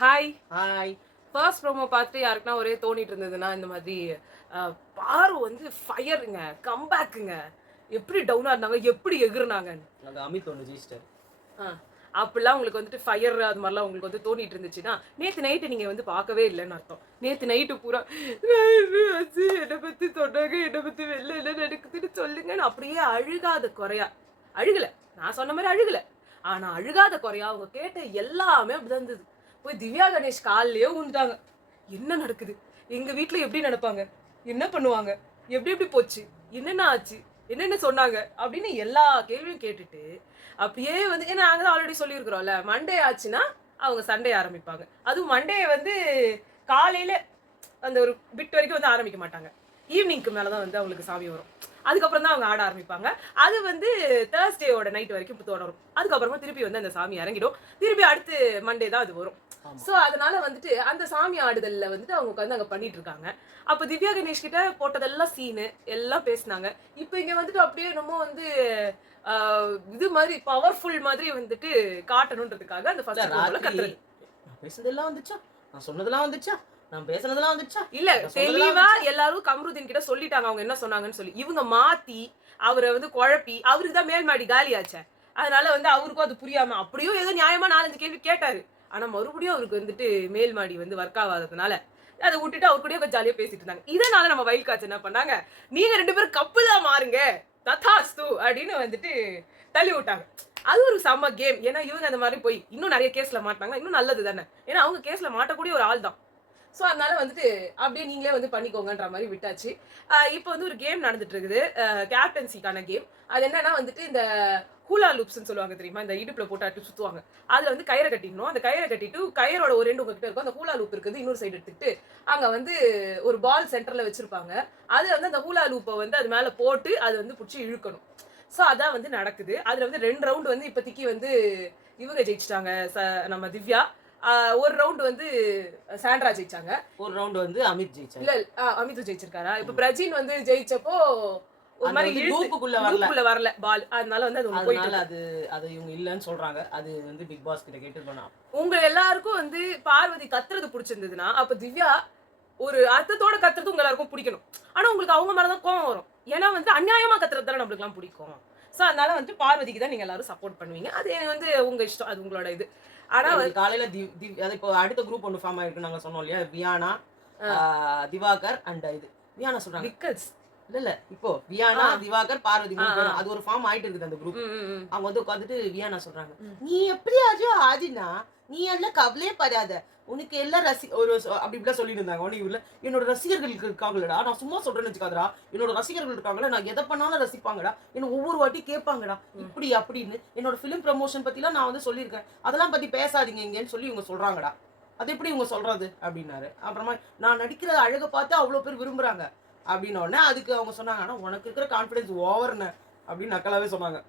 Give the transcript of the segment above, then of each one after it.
Hi. Hi. First promo பார்த்துட்டு யாருக்குன்னா ஒரே தோணிட்டு இருந்ததுன்னா இந்த மாதிரி பாரு வந்து ஃபயருங்க, கம்பேக்குங்க, எப்படி டவுனா இருந்தாங்க, எப்படி எகுறுனாங்க. நாங்க அமித் ஒன்று ஜெயிச்சிட்டாரு. அப்படிலாம் உங்களுக்கு வந்துட்டு ஃபயர் அது மாதிரிலாம் உங்களுக்கு வந்து தோணிட்டு இருந்துச்சுன்னா நேற்று நைட்டு நீங்கள் வந்து பார்க்கவே இல்லைன்னு அர்த்தம். நேற்று நைட்டு பூரா என்னை பற்றி சொன்னாங்க, என்னை பற்றி வெளில என்ன நடக்குதுன்னு சொல்லுங்கன்னு அப்படியே அழுகாத குறையா அழுகலை. நான் சொன்ன மாதிரி அழுகலை, ஆனால் அழுகாத குறையா அவங்க கேட்ட எல்லாமே அப்படிதான் இருந்தது. போய் திவ்யா கணேஷ் காலிலேயே ஊந்துட்டாங்க. என்ன நடக்குது, எங்கள் வீட்டில் எப்படி நடப்பாங்க, என்ன பண்ணுவாங்க, எப்படி எப்படி போச்சு, என்னென்ன ஆச்சு, என்னென்ன சொன்னாங்க அப்படின்னு எல்லா கேள்வியும் கேட்டுட்டு அப்படியே வந்து ஏன்னா நாங்கள் தான் ஆல்ரெடி சொல்லியிருக்கிறோம்ல, மண்டே ஆச்சுன்னா அவங்க சண்டே ஆரம்பிப்பாங்க. அதுவும் மண்டே வந்து காலையில் அந்த ஒரு பிட் வரைக்கும் வந்து ஆரம்பிக்க மாட்டாங்க. ஈவினிங்க்கு மேலே தான் வந்து அவங்களுக்கு சாமி வரும். அதுக்கப்புறம் தான் அவங்க ஆட ஆரம்பிப்பாங்க. அது வந்து தேர்ஸ்டேயோட நைட் வரைக்கும் தொடரும். அதுக்கப்புறமா திருப்பி வந்து அந்த சாமி இறங்கிடும். திருப்பி அடுத்து மண்டே தான் அது வரும். ஸோ அதனால வந்துட்டு அந்த சாமி ஆடுதலில் வந்துட்டு அவங்க உட்காந்து அங்கே பண்ணிட்டு இருக்காங்க. அப்போ திவ்யா கணேஷ் கிட்ட போட்டதெல்லாம் சீனு எல்லாம் பேசினாங்க. இப்போ இங்கே வந்துட்டு அப்படியே என்னமோ வந்து இது மாதிரி பவர்ஃபுல் மாதிரி வந்துட்டு காட்டணுன்றதுக்காக அந்த ஃபர்ஸ்ட் கத்துறது. பேசுனதெல்லாம் வந்துச்சா, நான் சொன்னதெல்லாம் வந்துச்சா, நான் பேசுனதெல்லாம் வந்துச்சா, இல்ல தெளிவா எல்லாரும் கம்ருதீன் கிட்ட சொல்லிட்டாங்க அவங்க என்ன சொன்னாங்கன்னு சொல்லி. இவங்க மாத்தி அவரை வந்து குழப்பி அவருக்கு தான் மேல் மாடி காலியாச்சே, அதனால வந்து அவருக்கும் அது புரியாம அப்படியும் ஏதோ நியாயமா 4-5 கேள்வி கேட்டாரு. ஆனா மறுபடியும் அவருக்கு வந்துட்டு மேல் மாடி வந்து ஒர்க் ஆகாததுனால அதை விட்டுட்டு அவர் கூட கொஞ்சம் ஜாலியா பேசிட்டு இருந்தாங்க. இதனால நம்ம வயல் காட்சி என்ன பண்ணாங்க, நீங்க 2 பேரும் கப்பு தான் மாறுங்க ததாஸ்து அப்படின்னு வந்துட்டு தள்ளி விட்டாங்க. அது ஒரு செம்ம கேம். ஏன்னா இவங்க அந்த மாதிரி போய் இன்னும் நிறைய கேஸ்ல மாட்டாங்க, இன்னும் நல்லது தானே. ஏன்னா அவங்க கேஸ்ல மாட்டக்கூடிய ஒரு ஆள் தான். ஸோ அதனால வந்துட்டு அப்படியே நீங்களே வந்து பண்ணிக்கோங்கன்ற மாதிரி விட்டாச்சு. இப்போ வந்து ஒரு கேம் நடந்துட்டு இருக்குது, கேப்டன்சிக்கான கேம். அது என்னன்னா வந்துட்டு இந்த ஹூலா லூப்ஸ்ன்னு சொல்லுவாங்க தெரியுமா, இந்த இடுப்புல போட்டு சுற்றுவாங்க. அதில் வந்து கயிறை கட்டிடணும். அந்த கயிறை கட்டிட்டு கயிறோட ஒரு ரெண்டு உங்ககிட்ட இருக்கும். அந்த ஹூலா லூப் இருக்குது இன்னொரு சைடு எடுத்துக்கிட்டு அங்கே வந்து ஒரு பால் சென்டரில் வச்சிருப்பாங்க. அது வந்து அந்த ஹூலா லூப்பை வந்து அது மேலே போட்டு அது வந்து பிடிச்சி இழுக்கணும். ஸோ அதான் வந்து நடக்குது. அதில் வந்து 2 ரவுண்டு வந்து இப்போதைக்கு வந்து இவங்க ஜெயிச்சிட்டாங்க, நம்ம திவ்யா. ஒரு ரவுண்ட் வந்து சாண்ட்ரா ஜெயிச்சாங்க, ஒரு ரவுண்ட் வந்து அமித் ஜெயிச்சாங்க. இல்ல அமித் ஜெயிச்சிருக்காரா. இப்ப பிரஜின் வந்து ஜெயிச்சப்போ ஒரு மாதிரி லூப்புக்குள்ள வரல பால், அதனால வந்து அது போயிட்டு அது இவங்க இல்லன்னு சொல்றாங்க. அது வந்து பிக் பாஸ் கிட்ட கேட்டு பண்ணா. உங்க எல்லாருக்கும் வந்து பார்வதி கத்துறது பிடிச்சிருந்ததுன்னா அப்ப திவ்யா ஒரு அர்த்தத்தோட கத்துறது உங்க எல்லாருக்கும் பிடிக்கணும். ஆனா உங்களுக்கு அவங்க மேலதான் கோவம் வரும். ஏன்னா வந்து அநியாயமா கத்துறது தானே நம்மளுக்கு எல்லாம் பிடிக்கும். ஸோ அதனால வந்து பார்வதிக்கு தான் நீங்க எல்லாரும் சப்போர்ட் பண்ணுவீங்க. அது வந்து உங்க இஷ்டம், அது உங்களோட இது. ஆனா காலையில இப்போ அடுத்த குரூப் ஒன்று ஃபார்ம் ஆயிருக்கு நாங்க சொன்னோம் இல்லையா, வியானா, திவாகர் அண்ட் இது வியானா சொல்றாங்க விக்கல்ஸ் இல்ல இப்போ வியானா, திவாகர், பார்வதி அது ஒரு ஃபார்ம் ஆயிட்டு இருக்குது அந்த குரூப். அவங்க வந்து உட்காந்துட்டு வியானா சொல்றாங்க, நீ எப்படி ஆதினா நீ எல்லாம் கவலையே படாத, உனக்கு எல்லாம் ஒரு அப்படி இப்படிலாம் சொல்லிட்டு இருந்தாங்க. உனக்கு என்னோட ரசிகர்களுக்கு இருக்காங்களடா, நான் சும்மா சொல்றேன்னு வச்சுக்காதடா, என்னோட ரசிகர்கள் இருக்காங்களா, நான் எதை பண்ணாலும் ரசிப்பாங்கடா, என்ன ஒவ்வொரு வாட்டி கேட்பாங்கடா இப்படி அப்படின்னு. என்னோட ஃபிலிம் ப்ரமோஷன் பத்திலாம் நான் வந்து சொல்லியிருக்கேன், அதெல்லாம் பத்தி பேசாதீங்க இங்கன்னு சொல்லி இவங்க சொல்றாங்கடா. அது எப்படி இவங்க சொல்றது அப்படின்னாரு. அப்புறமா நான் நடிக்கிற அழகை பார்த்து அவ்வளோ பேர் விரும்புறாங்க அப்படின்னு உடனே அதுக்கு அவங்க சொன்னாங்க, ஆனா உனக்கு இருக்கிற கான்ஃபிடன்ஸ் ஓவர்னு அப்படின்னு நக்கலாவே சொன்னாங்க.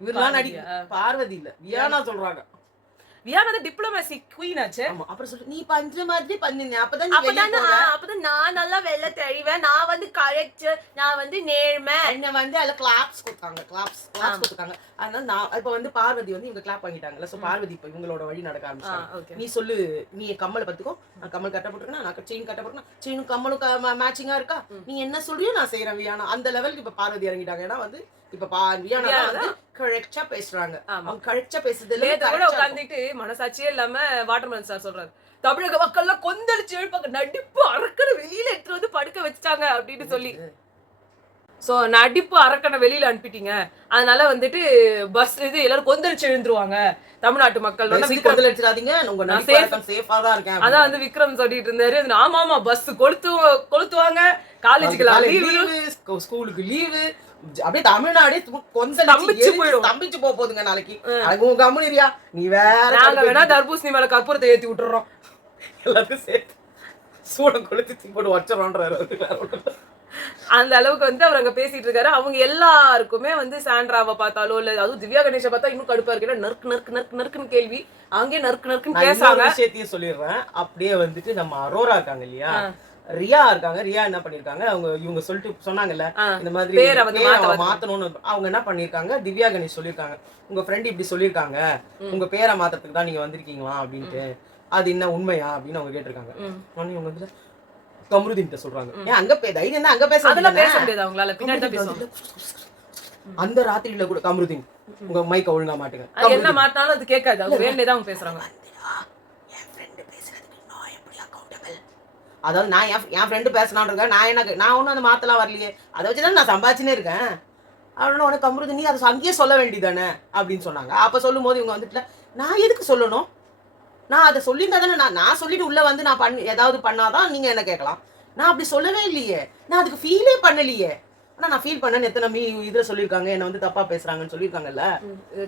இவரெல்லாம் பார்வதி இல்ல வியானா சொல்றாங்க. வியானா டிப்ளமசி குயின் ஆச்சு. அப்புறம் சொல்லு, நீ பண்ற மாதிரி பண்ணுங்க, அப்பதான் நான் நல்லா வெள்ள தெளிவேன், நான் வந்து கரெக்ட், நான் வந்து நேர்மை, என்ன வந்து அதுல கிளாப்ஸ் கொடுத்தாங்க, கிளாப்ஸ் கொடுத்தாங்க. அதனால நான் இப்ப வந்து பார்வதி வந்து இவங்க கிளாப் வாங்கிட்டாங்கல்ல. சோ பார்வதி இப்ப இவங்களோட வழி நடக்க ஆரம்பிச்சாங்க. நீ சொல்லு, நீ கம்மலை பத்துக்கோ, நான் கம்மல் கட்ட போட்டுருக்கேன், நான் செயின் கட்ட போட்டுருக்கேன், செயினும் கம்மலும் மேட்சிங்கா இருக்கா, நீ என்ன சொல்றியோ நான் செய்யறேன் வியானா. அந்த லெவலுக்கு இப்ப பார்வதி இறங்கிட்டாங்க. ஏன்னா வந்து இப்ப வியானா வந்து கரெக்டா பேசுறாங்க. அவங்க கரெக்டா பேசுறதுல உட்காந்துட்டு மனசாட்சியே இல்லாம வாட்டர்மேன் சார் சொல்றாரு, தமிழக மக்கள்லாம் கொந்தளிச்சு எழுப்பாங்க, நடிப்பு அரக்கனை வெளியில எடுத்து வந்து படுக்க வச்சுட்டாங்க அப்படின்னு சொல்லி. சோ நடிப்பு அரக்கனை வெளியில அனுப்பிட்டீங்க, அதனால வந்துட்டு பஸ் இது எல்லாரும் கொந்தளிச்சு எழுந்துருவாங்க தமிழ்நாட்டு மக்கள். அதான் வந்து விக்ரம் சொல்லிட்டு இருந்தாரு. ஆமா ஆமா பஸ் கொளுத்துவாங்க, காலேஜுக்கு ஸ்கூலுக்கு லீவு, அப்படியே தமிழ்நாடே கொஞ்சம் தம்பிச்சு போகுதுங்க நாளைக்கு. கம்முனியா நீ வேணா தர்பூசணி மேல கற்பூரத்தை ஏத்தி விட்டுறோம், எல்லாருக்கும் சேர்த்து சூடம் கொளுத்தி போட்டு வச்சிடறான்றாரு. அந்த அளவுக்கு வந்து அவர் அங்க பேசிட்டு இருக்காரு. அவங்க எல்லாருக்குமே வந்து சாண்ட்ராவை பார்த்தாலோ இல்ல அதுவும் திவ்யா கணேஷை பார்த்தா இன்னும் கடுப்பா இருக்கு. நறுக்கு நறுக்கு நறுக்கு நறுக்குன்னு கேள்வி, அங்கே நறுக்கு நறுக்குன்னு பேசாங்க. விஷயத்தையும் சொல்லிடுறேன். அப்படியே வந்துட்டு நம்ம அரோரா இருக்காங்க இல்லையா, ரியா இருக்காங்க. ரியா என்ன பண்ணிருக்காங்க, அவங்க இவங்க சொல்லிட்டு சொன்னாங்கல்ல இந்த மாதிரி மாத்தணும்னு, அவங்க என்ன பண்ணிருக்காங்க, திவ்யா கணேஷ் சொல்லிருக்காங்க, உங்க ஃப்ரெண்ட் இப்படி சொல்லிருக்காங்க, உங்க பேரை மாத்தறதுக்கு தான் நீங்க வந்திருக்கீங்களா அப்படின்ட்டு. அது என்ன உண்மையா அப்படின்னு அவங்க கேட்டிருக்காங்க. உடனே இவங்க வந்து கமருதீன்கிட்ட சொல்றாங்க, ஏன் அங்க தைரியம் தான் அங்க அதெல்லாம் பேச முடியாது அவங்களால, பின்னாடி தான் பேசுவாங்க. அந்த ராத்திரியில கூட கமருதீன் உங்க மைக்க ஒழுங்கா மாட்டுங்க, அது என்ன மாட்டினாலும் அது கேட்காது, அவங்க வேண்டே தான் அவங்க பேசுறாங்க. அதாவது நான் என் ஃப்ரெண்டு பேசலான்னு இருக்கேன், நான் ஒன்றும் அந்த மாத்தலாம் வரலையே, அதை வச்சுதான் நான் சம்பாதிச்சுனே இருக்கேன் அப்படின்னு உனக்கு கமருதீன் நீ அதை அங்கேயே சொல்ல வேண்டியதானே அப்படின்னு சொன்னாங்க. அப்ப சொல்லும் போது இவங்க வந்துட்டு நான் எதுக்கு சொல்லணும், நான் அதை சொல்லியிருந்தா தானே, நான் சொல்லிட்டு உள்ள வந்து நான் ஏதாவது பண்ணாதான் நீங்க என்ன கேட்கலாம், நான் அப்படி சொல்லவே இல்லையே, நான் அதுக்கு ஃபீலே பண்ணலையே. ஆனா நான் ஃபீல் பண்ணேன்னு எத்தனை இதுல சொல்லியிருக்காங்க, என்ன வந்து தப்பா பேசுறாங்கன்னு சொல்லியிருக்காங்கல்ல.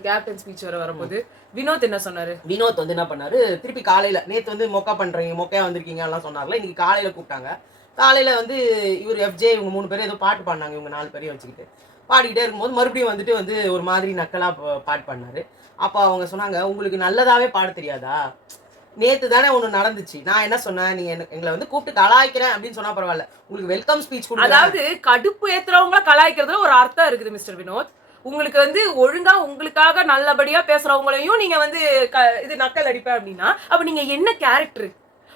கேப்டன் ஸ்பீச் வர வரும்போது வினோத் என்ன சொன்னாரு, வினோத் வந்து என்ன பண்ணாரு, திருப்பி காலையில நேத்து வந்து மொக்கையா வந்திருக்கீங்க எல்லாம் சொன்னார்ல, இன்னைக்கு காலையில கூப்பிட்டாங்க. காலையில வந்து இவர் எஃப்ஜே இவங்க 3 பேரும் ஏதோ பாட்டு பாடினாங்க, இவங்க 4 பேரையும் வச்சுக்கிட்டு பாடிக்கிட்டே இருக்கும்போது மறுபடியும் வந்துட்டு ஒரு மாதிரி நக்கலா பாட்டு பாடினாரு. அப்ப அவங்க சொன்னாங்க, உங்களுக்கு நல்லதாவே பாட தெரியாதா, நேத்து தானே ஒண்ணு நடந்துச்சு, நான் என்ன சொன்னேன், நீங்க எங்களை வந்து கூப்பிட்டு கலாய்க்கிறேன் அப்படின்னு சொன்னா பரவாயில்ல, உங்களுக்கு வெல்கம் ஸ்பீச் கொடுங்க. அதாவது கடுப்பு ஏத்துறவங்கள கலாய்க்கிறதுல ஒரு அர்த்தம் இருக்குது மிஸ்டர் வினோத். உங்களுக்கு வந்து ஒழுங்கா உங்களுக்காக நல்லபடியா பேசுறவங்களையும் நீங்க வந்து இது நக்கல் அடிப்பேன் அப்படின்னா அப்ப நீங்க என்ன கேரக்டர்?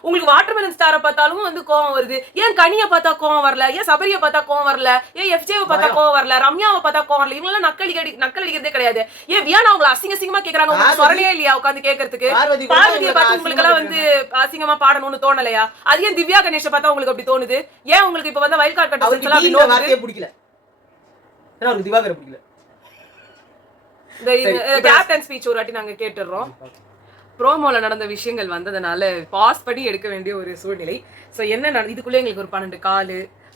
உங்களுக்கு வாட்டர்மெலன் ஸ்டாரை பார்த்தாலும் வந்து கோவம் வருது, ஏன் கனியை பார்த்தா கோவம் வரல, ஏன் சபரியை பார்த்தா கோவம் வரல, ஏன் எஃப்ஜேவை பார்த்தா கோவம் வரல, ரம்யாவை பார்த்தா கோவம் வரல, இவங்க எல்லாம் நக்கல் அடிக்கிறதே கிடையாது. ஏன் வியானா அவங்களை அசிங்கமா கேக்குறாங்க, உங்களுக்கு சொரணையே இல்லையா உட்காந்து கேட்கறதுக்கு? பார்வதியை பார்த்து உங்களுக்கு எல்லாம் வந்து அசிங்கமா பாடணும்னு தோணலையா? அது ஏன் திவ்யா கணேஷை பார்த்தா உங்களுக்கு அப்படி தோணுது? ஏன் உங்களுக்கு இப்ப வந்து வயல் கார்டு கட்ட பிடிக்கல, திவாகரை பிடிக்கல? இந்த கேப்டன் ஸ்பீச் ஒரு வாட்டி நாங்க கேட்டுறோம். ப்ரோமோல நடந்த விஷயங்கள் வந்ததுனால பாஸ் பண்ணி எடுக்க வேண்டிய ஒரு சூழ்நிலை. ஸோ என்ன இதுக்குள்ளே எங்களுக்கு ஒரு 12 கால்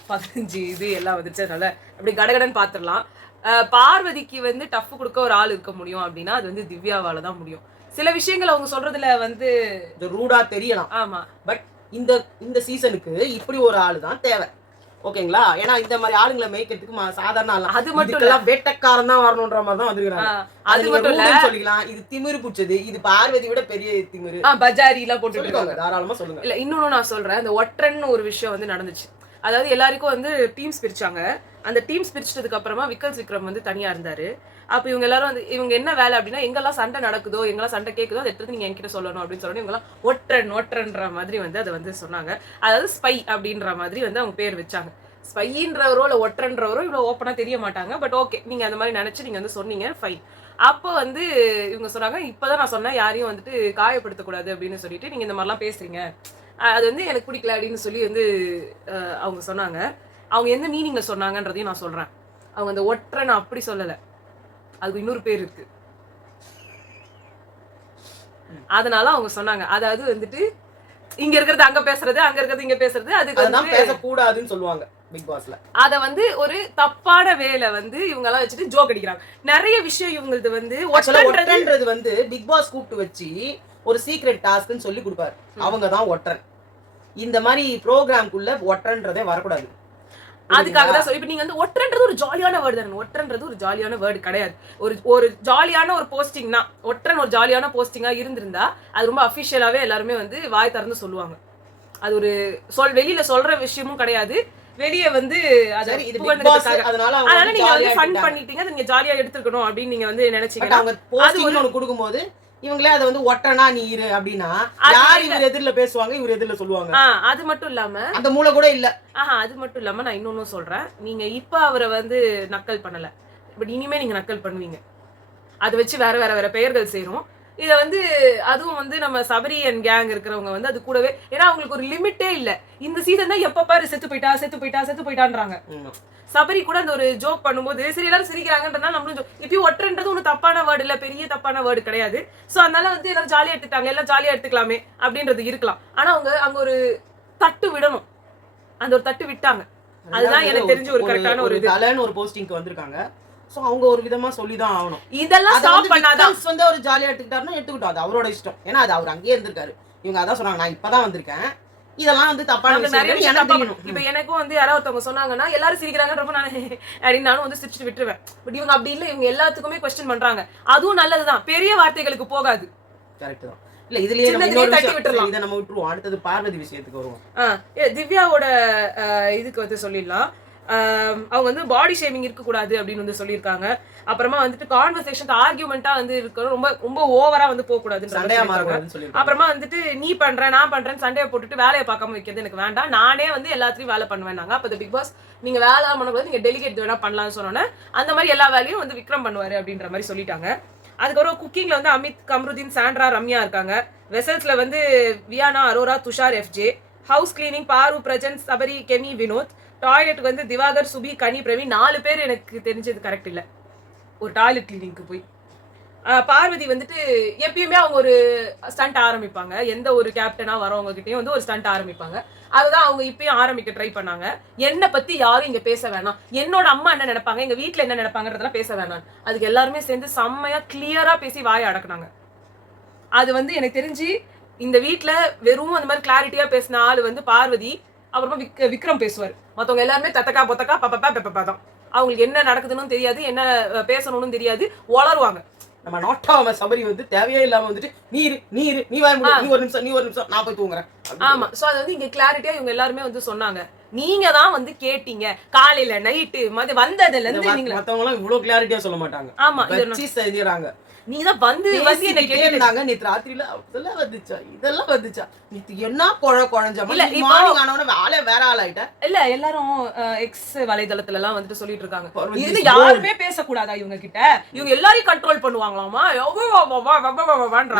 15 இது எல்லாம் வந்துச்சு, அதனால அப்படி கடகடன் பார்த்துடலாம். பார்வதிக்கு வந்து டஃப் கொடுக்க ஒரு ஆள் இருக்க முடியும் அப்படின்னா அது வந்து திவ்யாவால தான் முடியும். சில விஷயங்கள் அவங்க சொல்றதுல வந்து ரூடா தெரியலாம், ஆமா, பட் இந்த சீசனுக்கு இப்படி ஒரு ஆளு தான் தேவை, ஓகேங்களா? ஏன்னா இந்த மாதிரி ஆளுங்களை மேய்க்கிறதுக்கு சாதாரண ஆள் அது மட்டும் இல்ல, வேட்டக்காரன் தான் வரணும்ன்ற மாதிரி தான் வந்துருக்காங்க. அது மட்டும் இல்ல சொல்லிக்கலாம், இது திமிரு புடிச்சது, இது பார்வதி விட பெரிய திமிரு, பஜாரி எல்லாம் போட்டுட்டு இருக்காங்க, தாராளமா சொல்லுங்க. இல்ல இன்னொன்னு நான் சொல்றேன், அந்த ஒற்றன்னு ஒரு விஷயம் வந்து நடந்துச்சு. அதாவது எல்லாருக்கும் வந்து டீம்ஸ் பிரிச்சாங்க. அந்த டீம்ஸ் பிரிச்சதுக்கு அப்புறமா விக்ரம் வந்து தனியா இருந்தாரு. அப்ப இவங்க எல்லாரும் வந்து இவங்க என்ன வேலை அப்படின்னா, எங்கெல்லாம் சண்டை நடக்குதோ எங்கெல்லாம் சண்டை கேட்குதோ அதை எடுத்து நீங்க என்கிட்ட சொல்லணும் அப்படின்னு சொல்லணும். இவங்கெல்லாம் ஒற்றன்ற மாதிரி வந்து அதை வந்து சொன்னாங்க. அதாவது ஸ்பை அப்படின்ற மாதிரி வந்து அவங்க பேர் வச்சாங்க. ஸ்பைன்றவரோ இல்லை ஒற்றன்றவரோ இவ்வளோ ஓப்பனா தெரிய மாட்டாங்க. பட் ஓகே, நீங்க அந்த மாதிரி நினைச்சு நீங்க வந்து சொன்னீங்க, ஃபைன். அப்போ வந்து இவங்க சொன்னாங்க, இப்பதான் நான் சொன்னேன் யாரையும் வந்துட்டு காயப்படுத்தக்கூடாது அப்படின்னு சொல்லிட்டு நீங்க இந்த மாதிரிலாம் பேசுறீங்க, அது வந்து எனக்கு பிடிக்கல அப்படின்னு சொல்லி வந்து அவங்க சொன்னாங்க. அவங்க எந்த மீனிங்ல சொன்னாங்கன்றதையும் நான் சொல்றேன். அவங்க அந்த ஒற்றனை அப்படி சொல்லலை, அதுக்கு இன்னொரு பேர் இருக்கு, அதனால அவங்க சொன்னாங்க. அதாவது வந்துட்டு இங்க இருக்கிறது அங்க பேசுறது, அங்க இருக்கிறது இங்க பேசுறது, அதுக்கு வந்து பேசக்கூடாதுன்னு சொல்லுவாங்க பிக் பாஸ்ல. அத வந்து ஒரு தப்பான வேலை வந்து இவங்க எல்லாம் வச்சுட்டு ஜோக் அடிக்கிறாங்க. நிறைய விஷயம் இவங்களது வந்து ஒற்றன்றது வந்து பிக் பாஸ் கூப்பிட்டு வச்சு ஒரு சீக்ரெட் டாஸ்க்னு சொல்லி கொடுப்பாரு, அவங்க தான் ஒற்றன். இந்த மாதிரி ப்ரோக்ராம்குள்ள ஒற்றன்றதே வரக்கூடாது. அதுக்காக தான் இப்ப நீங்க வந்து ஒற்றன்றது ஒரு ஜாலியான வேர்டு தானே, ஒற்றன்றது ஒரு ஜாலியான வேர்டு கிடையாது. ஒரு ஜாலியான ஒரு போஸ்டிங்னா, ஒற்றன் ஒரு ஜாலியான போஸ்டிங்கா இருந்திருந்தா அது ரொம்ப அபிஷியலாவே எல்லாருமே வந்து வாய் திறந்து சொல்லுவாங்க. அது ஒரு வெளியில சொல்ற விஷயமும் கிடையாது, வெளியே வந்து அதனால நீங்க வந்து ஃபன் பண்ணிட்டீங்க, அதை நீங்க ஜாலியா எடுத்துக்கணும் அப்படின்னு நீங்க வந்து நினைச்சீங்கன்னா அவங்க போஸ்டிங் ஒன்னு கொடுக்கும்போது இவங்களே அதை வந்து ஒட்டனா நீ இரு அப்படின்னா யார் இவர் எதிரில பேசுவாங்க, இவர் எதிரில சொல்லுவாங்க. அது மட்டும் இல்லாம அந்த மூளை கூட இல்ல. அது மட்டும் இல்லாம நான் இன்னொன்னு சொல்றேன், நீங்க இப்ப அவரை வந்து நக்கல் பண்ணல, பட் இனிமே நீங்க நக்கல் பண்ணுவீங்க, அதை வச்சு வேற வேற வேற பெயர்கள் சேரும். இதை வந்து அதுவும் வந்து நம்ம சபரி அண்ட் கேங் இருக்கிறவங்க வந்து அது கூடவே, ஏன்னா அவங்களுக்கு ஒரு லிமிட்டே இல்ல. இந்த சீசன் தான் எப்ப பாரு செத்து போயிட்டான்றாங்க. சபரி கூட அந்த ஒரு ஜோக் பண்ணும்போது சரி எல்லாரும் சிரிக்கிறாங்கன்றதுனால நம்மளும் இப்பயும் ஒற்றன்றது ஒன்றும் தப்பான வேர்டு இல்ல, பெரிய தப்பான வேர்டு கிடையாது. சோ அதனால வந்து எல்லாரும் ஜாலியா எடுத்துட்டாங்க, எல்லாம் ஜாலியா எடுத்துக்கலாமே அப்படின்றது இருக்கலாம். ஆனா அவங்க அங்க ஒரு தட்டு விடணும், அந்த ஒரு தட்டு விட்டாங்க. அதுதான் எனக்கு தெரிஞ்ச ஒரு கரெக்டான ஒரு தலைன்னு ஒரு போஸ்டிங்க்கு வந்திருக்காங்க. சோ அவங்க ஒரு விதமா சொல்லிதான் ஆகணும். இதெல்லாம் ஸ்டாப் பண்ணாதான் வந்து அவர் ஜாலியா எடுத்துக்கிட்டாருன்னா எடுத்துக்கிட்டோம், அது அவரோட இஷ்டம். ஏன்னா அது அவர் அங்கேயே இருந்திருக்காரு. இவங்க அதான் சொன்னாங்க, நான் இப்பதான் வந்திருக்கேன், இதெல்லாம் வந்து தப்பான விஷயம். இப்ப எனக்கும் வந்து யாராவது ஒருத்தவங்க சொன்னாங்கன்னா எல்லாரும் சிரிக்கிறாங்கன்றப்ப நான் அப்படின்னு நானும் வந்து சிரிச்சுட்டு விட்டுருவேன். பட் இவங்க அப்படி இல்ல, இவங்க எல்லாத்துக்குமே கொஸ்டின் பண்றாங்க. அதுவும் நல்லதுதான், பெரிய வார்த்தைகளுக்கு போகாது. கரெக்ட் தான். இல்ல இதுலயே தட்டி விட்டுறலாம், இதை நம்ம விட்டுருவோம். அடுத்தது பார்வதி விஷயத்துக்கு வருவோம். திவ்யாவோட இதுக்கு வந்து சொல்லிடலாம். அவங்க வந்து பாடி ஷேமிங் இருக்கக்கூடாது அப்படின்னு வந்து சொல்லியிருக்காங்க. அப்புறமா வந்துட்டு கான்வர்சேஷன் ஆர்கியூமெண்டா வந்து இருக்கணும், ரொம்ப ரொம்ப ஓவரா வந்து போகக்கூடாதுன்னு. அப்புறமா வந்துட்டு நீ பண்ற நான் பண்றேன்னு சண்டையை போட்டுட்டு வேலையை பார்க்காம வைக்கிறது எனக்கு வேண்டாம், நானே வந்து எல்லாத்தையும் வேலை பண்ணுவேன்னாங்க. அப்போ பிக் பாஸ் நீங்க வேலை பண்ணக்கூடாது, நீங்க டெலிகேட் வேணா பண்ணலாம்னு சொன்னோன்னே அந்த மாதிரி எல்லா வேலையும் வந்து விக்ரம் பண்ணுவாரு அப்படின்ற மாதிரி சொல்லிட்டாங்க. அதுக்கப்புறம் குக்கிங்ல வந்து அமித், கம்ருதீன், சாண்ட்ரா, ரம்யா இருக்காங்க. வெசல்ஸ்ல வந்து Viana, Aurora, Tushar, FJ. House cleaning Paaru, Prajin, Sabari, கெமி, வினோத். டாய்லெட் வந்து திவாகர், சுபி, கனி, பிரவீன். 4 பேர் எனக்கு தெரிஞ்சது கரெக்ட் இல்லை ஒரு டாய்லெட் கிளீனிங்க்கு போய். பார்வதி வந்துட்டு எப்பயுமே அவங்க ஒரு ஸ்டண்ட் ஆரம்பிப்பாங்க, எந்த ஒரு கேப்டனா வரவங்க கிட்டயும் வந்து ஒரு ஸ்டண்ட் ஆரம்பிப்பாங்க. அதுதான் அவங்க இப்பயும் ஆரம்பிக்க ட்ரை பண்ணாங்க. என்னை பத்தி யாரும் இங்க பேச வேணாம், என்னோட அம்மா என்ன நினைப்பாங்க, எங்க வீட்டுல என்ன நினைப்பாங்கன்றதெல்லாம் பேச வேணாம். அதுக்கு எல்லாருமே சேர்ந்து செம்மையா கிளியரா பேசி வாயை அடக்குனாங்க. அது வந்து எனக்கு தெரிஞ்சு இந்த வீட்டுல வெறும் அந்த மாதிரி கிளாரிட்டியா பேசின ஆளு வந்து பார்வதி, அப்புறமா விக்ரம் பேசுவார். மற்றவங்க எல்லாருமே தத்தக்கா பொத்தக்கா பப்பப்பா பெப்பப்பா தான். அவங்களுக்கு என்ன நடக்குதுன்னு தெரியாது, என்ன பேசணும்னு தெரியாது, வளருவாங்க. நம்ம நாட்டாம சபரி வந்து தேவையே இல்லாம வந்துட்டு நீ வாய் மூடு, நீ ஒரு நிமிஷம் நான் போய் தூங்குறேன். ஆமா, சோ அது வந்து இங்க கிளாரிட்டியா இவங்க எல்லாருமே வந்து சொன்னாங்க. நீங்க தான் வந்து கேட்டீங்க காலையில நைட்டு மதியம் வந்ததுல இருந்து. நீங்க மத்தவங்க எல்லாம் இவ்வளவு கிளாரிட்டியா சொல்ல மாட்டாங்க. ஆமா, இது செஞ்சுறாங்க. நீங்க தான் வந்து என்ன கேட்டாங்க. நேத்து ராத்திரில அதெல்லாம் வந்துச்சா, இதெல்லாம் வந்துச்சா, நேத்து என்ன குழஞ்சமா இல்ல மார்னிங் ஆனவன வேலை வேற ஆள் ஆயிட்ட. இல்ல எல்லாரும் எக்ஸ் வலைதளத்துல எல்லாம் வந்துட்டு சொல்லிட்டு இருக்காங்க, இது யாருமே பேசக்கூடாதா இவங்க கிட்ட, இவங்க எல்லாரையும் கண்ட்ரோல் பண்ணுவாங்களாமா.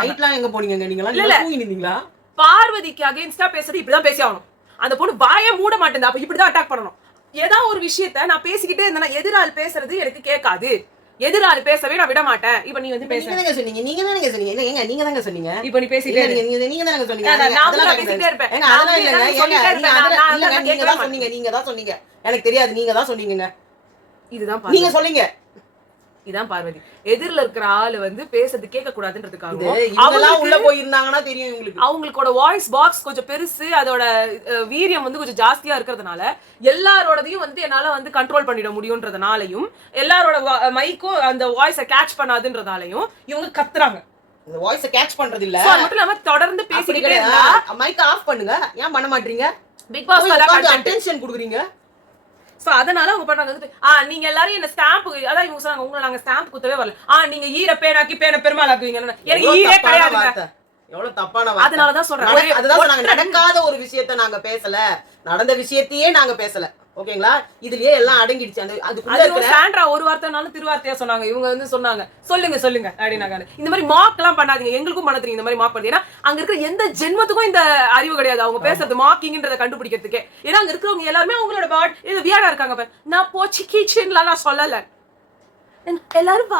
நைட்லாம் எங்க போனீங்க நீங்க எல்லாம்? தூங்கி நின்னீங்களா? பார்வதிக்கு அகைன்ஸ்டா பேசுறது இப்படிதான் பேசி ஆகணும். அந்த பொண்ணு வாயை மூட மாட்டேங்குது, அப்ப இப்படிதான் அட்டாக் பண்ணணும். ஏதாவது ஒரு விஷயத்த நான் பேசிக்கிட்டே இருந்தேன்னா எதிரால் பேசுறது எனக்கு கேட்காது, எதிராளி பேசவே நான் விட மாட்டேன். இப்ப நீ வந்து பேசுங்க, நீங்க சொன்னீங்க, நீங்க தாங்க சொன்னீங்க. இப்ப நீ பேசிட்டே நீங்க தாங்க சொன்னீங்க, நான் பேசிட்டே இருப்பேன். அதெல்லாம் இல்லங்க, நீங்க தான் சொன்னீங்க, எனக்கு தெரியாது, நீங்க தான் சொன்னீங்க. இதுதான் நீங்க சொல்லுங்க. இதான் பார்வதி, எதிரில இருக்கிற ஆளு வந்து பேசுறது கேட்க கூடாதுன்றதுக்காக அவங்கலாம் உள்ள போயிருந்தாங்கன்னா தெரியும் இவங்களுக்கு. அவங்களோட வாய்ஸ் பாக்ஸ் கொஞ்சம் பெருசு, அதோட வீரியம் வந்து கொஞ்சம் ஜாஸ்தியா இருக்கிறதுனால எல்லாரோடதையும் வந்து என்னால வந்து கண்ட்ரோல் பண்ணிட முடியும்ன்றதுனாலையும், எல்லாரோட மைக்கும் அந்த வாய்ஸை கேட்ச் பண்ணாதுன்றதாலையும் இவங்க கத்துறாங்க. இந்த வாய்ஸை கேட்ச் பண்றது இல்ல, அது மட்டும் இல்லாம தொடர்ந்து பேசிக்கிட்டே இருந்தா மைக்க ஆஃப் பண்ணுங்க, ஏன் பண்ண மாட்டீங்க? பிக் பாஸ் அட்டென்ஷன் கொடுக்குறீங்க. சோ அதனால அவங்க பண்றாங்க வந்துட்டு, நீங்க எல்லாரும் என்ன ஸ்டாம்ப், அதான் இவங்க சொன்னாங்க உங்களை நாங்க ஸ்டாம்ப் குத்தவே வரல, நீங்க ஈர பேனாக்கி பேன பெருமாள் ஆக்குவீங்க. எனக்கு ஈரே கிடையாதுங்க. எவ்வளவு தப்பான வார்த்தை. அதனாலதான் சொல்றேன், அதுதான் நாங்க நடக்காத ஒரு விஷயத்தை நாங்க பேசல, நடந்த விஷயத்தையே நாங்க பேசல. ஓகேங்களா? இதுலயே எல்லாம் அடங்கிடுச்சு. அந்த அதுக்குள்ள சாண்ட்ரா ஒரு வார்த்தைனாலும் திருவார்த்தையா சொன்னாங்க. இவங்க வந்து சொன்னாங்க சொல்லுங்க அப்படின்னாங்க. இந்த மாதிரி மார்க் எல்லாம் பண்ணாதீங்க, எங்களுக்கும் பண்ண தெரியும் இந்த மாதிரி மார்க் பண்ணி. ஏன்னா அங்க இருக்கிற எந்த ஜென்மத்துக்கும் இந்த அறிவு கிடையாது அவங்க பேசுறது மார்க்கிங்ன்றத கண்டுபிடிக்கிறதுக்கு. ஏன்னா அங்க இருக்கிறவங்க எல்லாருமே அவங்களோட இது வியாடா இருக்காங்க. நான் போச்சு கிச்சன்லாம் நான் சொல்லல, எல்லாரும்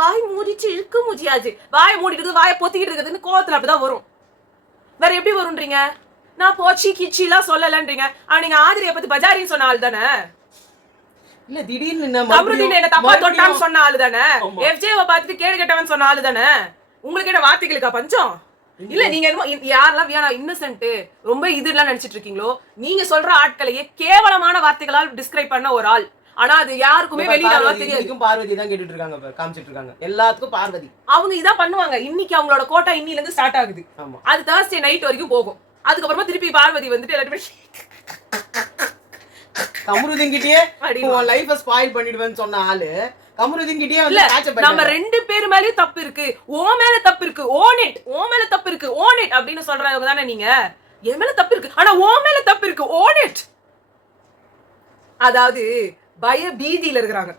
வாய் மூடிச்சு இருக்க முடியாது, வாயை மூடிட்டு வாயை பொத்திக்கிட்டு இருக்குதுன்னு கோவத்துல அப்படிதான் வரும். வேற எப்படி வரும்ன்றீங்க? நான் போச்சு கிச்சிலாம் சொல்லலன்றீங்க. நீங்க ஆதிரியை பத்தி பஜாரின்னு சொன்ன ஆள் தானே, இல்ல திடீர்னு கம்ருதீன் என்ன தப்பா தொட்டான்னு சொன்ன ஆளு தானே, எஃப்ஜேவை பார்த்துட்டு கேடு கெட்டவன் சொன்ன ஆளு தானே. உங்களுக்கு என்ன வார்த்தைகளுக்கா பஞ்சம்? இல்ல நீங்க யாரெல்லாம் வியானா இன்னசென்ட் ரொம்ப இதுலாம் நினைச்சிட்டு இருக்கீங்களோ, நீங்க சொல்ற ஆட்களையே கேவலமான வார்த்தைகளால் டிஸ்கிரைப் பண்ண ஒரு ஆள். ஆனா அது யாருக்குமே வெளியில தெரியாது. பார்வதி தான் கேட்டுட்டு இருக்காங்க, காமிச்சிட்டு இருக்காங்க எல்லாத்துக்கும் பார்வதி. அவங்க இதான் பண்ணுவாங்க. இன்னைக்கு அவங்களோட கோட்டா இன்னில இருந்து ஸ்டார்ட் ஆகுது, அது Thursday நைட் வரைக்கும் போகும். அதுக்கப்புறமா திருப்பி பார்வதி வந்துட்டு எல்லாருமே கமருதீன் கிட்டயே உன் லைஃப ஸ்பாயில் பண்ணிடுவேன்னு சொன்ன ஆளு கமருதீன் கிட்டயே வந்து கேட்ச் பண்ணி, நம்ம ரெண்டு பேர் மேலயும் தப்பு இருக்கு, ஓ மேல தப்பு இருக்கு, ஓன் இட், ஓ மேல தப்பு இருக்கு, ஓன் இட் அப்படின்னு சொல்றவங்க தானே நீங்க. என் மேல தப்பு இருக்கு, ஆனா ஓ மேல தப்பு இருக்கு, ஓன் இட். அதாவது பய பீதியில இருக்கிறாங்க.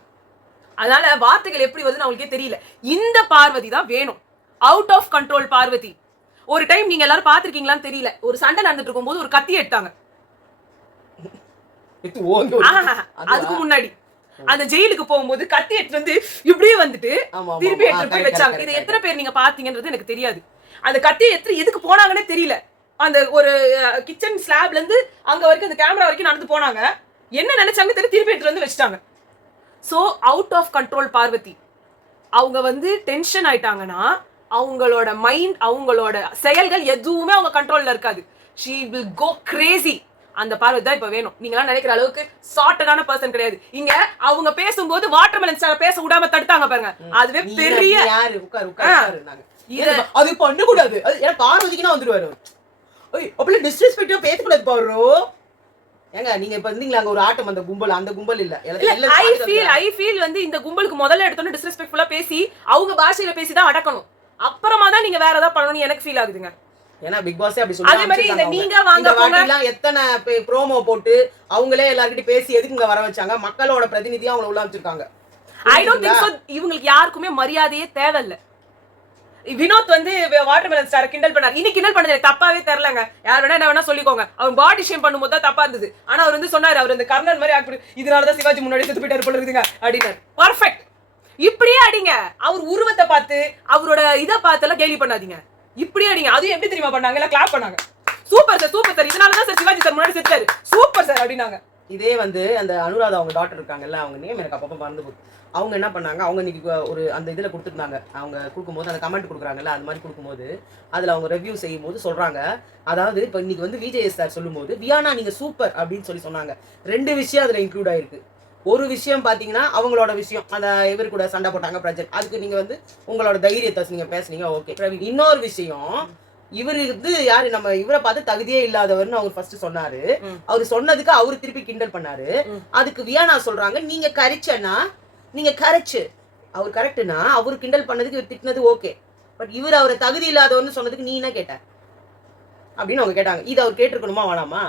அதனால வார்த்தைகள் எப்படி வருதுன்னு அவங்களுக்கே தெரியல. இந்த பார்வதி தான் வேணும், அவுட் ஆஃப் கண்ட்ரோல் பார்வதி. ஒரு டைம் நீங்க எல்லாரும் பாத்திருக்கீங்களான்னு தெரியல, ஒரு சண்டை நடந்துட்டு இருக்கும் போது ஒரு கத்தி எடுத்தாங்க. அதுக்கு முன்னாடி அந்த ஜெயிலுக்கு போகும்போது கத்தி எடுத்து வந்து இப்படியே வந்துட்டு திருப்பி எடுத்து போய் வச்சாங்க. இதை எத்தனை பேர் நீங்க பாத்தீங்கன்றது எனக்கு தெரியாது. அந்த கத்தியை எதுக்கு போனாங்கன்னே தெரியல. அந்த ஒரு கிச்சன் ஸ்லாப்ல இருந்து அங்க வரைக்கும் அந்த கேமரா வரைக்கும் நடந்து போனாங்க. என்ன நினைச்சாங்க தெரியல, திருப்பி எடுத்து வந்து வச்சுட்டாங்க. So out of control Parvathi. அவங்க வந்து டென்ஷன் ஆயிட்டாங்கன்னா அவங்களோட மைண்ட், அவங்களோட செயல்கள் எதுவுமே அவங்க கண்ட்ரோல்ல இருக்காது. she will go crazy. அந்த பார்வதி தான் இப்ப வேணும். நீங்க எல்லாம் நினைக்கிற அளவுக்கு சார்ட்டடான பர்சன் கிடையாது. இங்க அவங்க பேசும்போது வாட்டர்மெலன் ஸ்டார் பேச விடாம தடுத்தாங்க பாருங்க, அதுவே பெரிய யாரு உட்காருனாங்க. அது பண்ண கூடாது. ஏன்னா பார்வதிக்குனா வந்துருவாரு. ஓய் அப்படி டிஸ்ரெஸ்பெக்ட்டா பேச கூடாது பாரு. ஏங்க நீங்க இப்ப இருந்தீங்களா அங்க ஒரு ஆட்டம் அந்த கும்பல், அந்த கும்பல் இல்ல. ஐ ஃபீல் வந்து இந்த கும்பலுக்கு முதல்ல எடுத்தோன்னு டிஸ்ரெஸ்பெக்ட்ஃபுல்லா பேசி அவங்க பாஷையில பேசி தான் அடக்கணும். அப்புறமா தான் நீங்க வேற ஏதாவது பண்ணணும்னு எனக்கு ஃபீல் ஆகுதுங்க. ஏன்னா பிக் பாஸே அப்படி சொல்லி அதே மாதிரி இந்த நீங்க வாங்க போங்க எத்தனை ப்ரோமோ போட்டு அவங்களே எல்லார்கிட்டயும் பேசி எதுக்கு இங்க வர வச்சாங்க? மக்களோட பிரதிநிதியா அவங்கள உள்ள வச்சிருக்காங்க. I don't think so. இவங்களுக்கு யாருக்குமே மரியாதையே தேவையில்ல. வினோத் வந்து வாட்டர்மெலன் ஸ்டார் கிண்டல் பண்ணாரு. இன்னைக்கு கிண்டல் பண்ணது தப்பாவே தெரியலங்க. யார் வேணா என்ன வேணா சொல்லிக்கோங்க. அவன் பாடி ஷேம் பண்ணும்போது தான் தப்பா இருந்தது. ஆனா அவர் வந்து சொன்னாரு, அவர் அந்த கர்ணன் மாதிரி ஆக்ட் இதனாலதான் சிவாஜி முன்னாடி செத்து போயிட்டாரு போல இருக்குதுங்க அப்படின்னாரு. பர்ஃபெக்ட். இப்படியே அடிங்க. அவர் உருவத்தை பார்த்து அவரோட இதை பார்த்து எல்லாம் கேலி பண்ணாதீங்க. இப்படியே அடிங்க. அதுவும் எப்படி தெரியுமா பண்ணாங்க? எல்லாம் கிளாப் பண்ணாங்க. சூப்பர் சார், சூப்பர் சார், இதனாலதான் சார் சிவாஜி சார் முன்னாடி செத்தாரு. சூப்பர் சார் அப்படின்னாங்க. இதே வந்து அந்த அனுராதா அவங்க டாக்டர் இருக்காங்கல்ல, அவங்க நேம் எனக்கு அப்பப்போ மறந்து போகுது. அவங்க என்ன பண்ணாங்க, அவங்க இன்னைக்கு ஒரு அந்த இதில் கொடுத்துருந்தாங்க. அவங்க கொடுக்கும்போது அந்த கமெண்ட் கொடுக்குறாங்கல்ல, அது மாதிரி கொடுக்கும்போது அதில் அவங்க ரிவ்யூ செய்யும் போது சொல்கிறாங்க, அதாவது இப்போ இன்னைக்கு வந்து விஜய் சார் சொல்லும்போது வியானா நீங்கள் சூப்பர் அப்படின்னு சொன்னாங்க. 2 விஷயம் அதில் இன்க்ளூட் ஆயிருக்கு. ஒரு விஷயம் பார்த்தீங்கன்னா அவங்களோட விஷயம், அந்த இவர் கூட சண்டை போட்டாங்க ப்ராஜெக்ட், அதுக்கு நீங்கள் வந்து உங்களோட தைரியத்தை நீங்கள் பேசுனீங்க, ஓகே. இன்னொரு விஷயம், இவரு வந்து யாரு, நம்ம இவரை பார்த்து தகுதியே இல்லாதவர்னு அவர் ஃபர்ஸ்ட் சொன்னாரு. அவர் சொன்னதுக்கு அவரு திருப்பி கிண்டல் பண்ணாரு. அதுக்கு வியானா சொல்றாங்க, நீங்க கரிச்சனா, நீங்க கரைச்சு அவர் கரெக்ட்னா அவரு கிண்டல் பண்ணதுக்கு இவர் திட்டினது ஓகே, பட் இவர் அவரை தகுதி இல்லாதவர்னு சொன்னதுக்கு நீ என்ன கேட்ட அப்படின்னு அவங்க கேட்டாங்க. இது அவர் கேட்டிருக்கணுமா வேணாமா?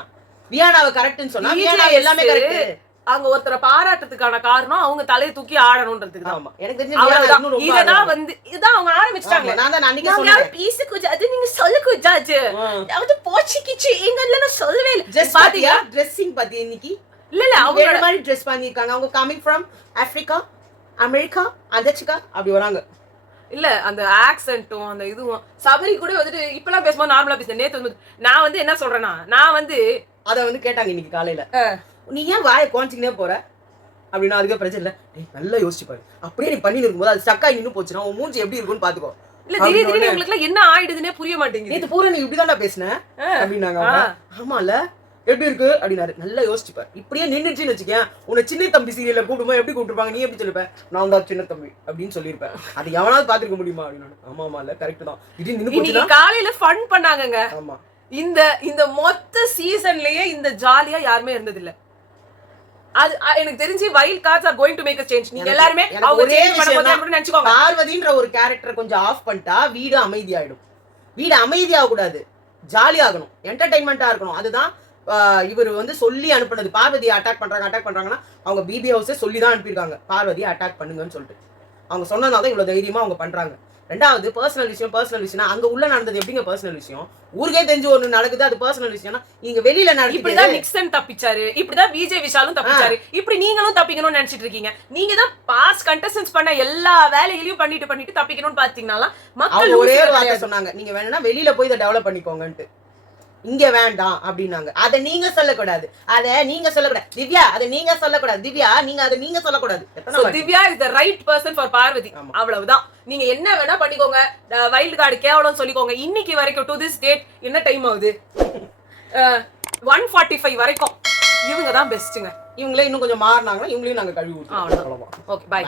வியானாவை கரெக்ட்னு சொன்னா வியானா எல்லாமே கரெக்ட். அங்க ஒருத்தர பாராட்டத்துக்கான காரணம் அவங்க தலையை தூக்கி ஆடணும்ன்றதுக்கு தான். எனக்கு தெரிஞ்சு இததான் வந்து இதான் அவங்க ஆரம்பிச்சிட்டாங்க. நான் தான் அன்னைக்கே சொன்னேன், பீஸ் குஜாஜ் நீங்க சொல்ல குஜாஜ் அது போச்சு கிச்சு எங்கல்ல நான் சொல்லவே இல்ல. ஜஸ்ட் பாத்தியா ட்ரெஸ்ஸிங் பாத்தியா இன்னைக்கு? இல்ல அவங்க வேற மாதிரி ட்ரெஸ் பண்ணிருக்காங்க. அவங்க கமிங் ஃப்ரம் ஆப்பிரிக்கா, அமெரிக்கா, அந்தச்சிகா அப்படி வராங்க. இல்ல அந்த ஆக்சென்ட்டும் அந்த இதுவும் சபரி கூட வந்துட்டு இப்பெல்லாம் பேசும்போது நார்மலா பேசுறேன். நேத்து வந்து நான் வந்து என்ன சொல்றேன்னா, நான் வந்து அத வந்து கேட்டாங்க இன்னைக்கு காலையில, நீ ஏன் வாயை கோஞ்சிக்கினே போற அப்படின்னா, அதுக்கே பிரச்சனை இல்லை, நல்லா யோசிச்சு பாரு, அப்படியே நீ பண்ணி இருக்கும்போது அது ஸ்டக்காய் நின்று போச்சுன்னா உன் மூஞ்சி எப்படி இருக்கும்னு பாத்துக்கோ. இல்ல திடீர்னு உங்களுக்கு என்ன ஆயிடுதுன்னே புரிய மாட்டேங்குது. நேத்து பூரா நீ இப்படிதான்டா பேசுன அப்படின்னாங்க. ஆமால எப்படி இருக்கு அப்படின்னாரு. நல்லா யோசிச்சுப்பார், இப்படியே நின்றுச்சுன்னு வச்சுக்கேன், உன்னை சின்ன தம்பி சீரியல்ல கூப்பிடும்போது எப்படி கூப்பிட்டுருப்பாங்க, நீ எப்படி சொல்லிப்ப, நான் தான் சின்ன தம்பி அப்படின்னு சொல்லியிருப்பேன். அது எவனாவது பாத்துருக்க முடியுமா அப்படின்னு. ஆமா ஆமா இல்ல கரெக்ட் தான். இன்னைக்கு காலையில ஃபன் பண்ணாங்கங்க. ஆமா, இந்த மொத்த சீசன்லயே இந்த ஜாலியா யாருமே இருந்தது இல்ல. அது எனக்கு தெரிஞ்சு wild cards are going to make a change. நீங்க எல்லாரும் அவங்க சேஞ்ச் பண்ணும்போது மட்டும் நினைச்சுக்கோங்க. பார்வதின்ற ஒரு கேரக்டர் கொஞ்சம் ஆஃப் பண்ணிட்டா வீடு அமைதியாயிடும். வீடு அமைதியாக கூடாது, ஜாலியாகணும், என்டர்டைன்மெண்டா இருக்கணும். அதுதான் இவர் வந்து சொல்லி அனுப்புனது. பார்வதியை அட்டாக் பண்றாங்கன்னா அவங்க பிபி ஹவுஸே சொல்லி தான் அனுப்பியிருக்காங்க, பார்வதியை அட்டாக் பண்ணுங்கன்னு சொல்லிட்டு. அவங்க சொன்னதால தான் இவ்வளவு தைரியமா அவங்க பண்றாங்க. ரெண்டாவது பர்சனல் விஷயம் அங்க உள்ள நடந்தது எப்படிங்க பர்சனல் விஷயம்? ஊருக்கே தெரிஞ்சு ஒண்ணு நடக்குது, அது பர்சனல் விஷயம்னா இங்க வெளியில நடக்குது. இப்படிதான் நிக்சன் தப்பிச்சாரு, இப்படிதான் விஜய் விஷாலும் தப்பிச்சாரு, இப்படி நீங்களும் தப்பிக்கணும்னு நினைச்சிட்டு இருக்கீங்க. நீங்க தான் பாஸ் கண்டஸ்டன்ஸ் பண்ண எல்லா வேலைகளையும் பண்ணிட்டு தப்பிக்கணும்னு பாத்தீங்கன்னா மக்கள் ஒரே ஒரு வார்த்தை சொன்னாங்க, நீங்க வேணும்னா வெளியில போய் இதை டெவலப் பண்ணிக்கோங்கன்ட்டு, இங்க வேண்டாம் அப்படின்னாங்க. அதை நீங்க சொல்லக்கூடாது, திவ்யா அதை நீங்க சொல்லக்கூடாது, திவ்யா நீங்க அதை நீங்க சொல்லக்கூடாது. Divya is the right person for Parvathi. அவ்வளவுதான். நீங்க என்ன வேணா பண்ணிக்கோங்க, வைல்ட் கார்டு கேவலம் சொல்லிக்கோங்க. இன்னைக்கு வரைக்கும் டு திஸ் டேட் என்ன டைம் ஆகுது, 1:45 வரைக்கும் இவங்க தான் பெஸ்ட்டுங்க. இவங்களே இன்னும் கொஞ்சம் மாறினாங்கன்னா இவங்களையும் நாங்க கழுவி ஊத்துவோம். Okay bye.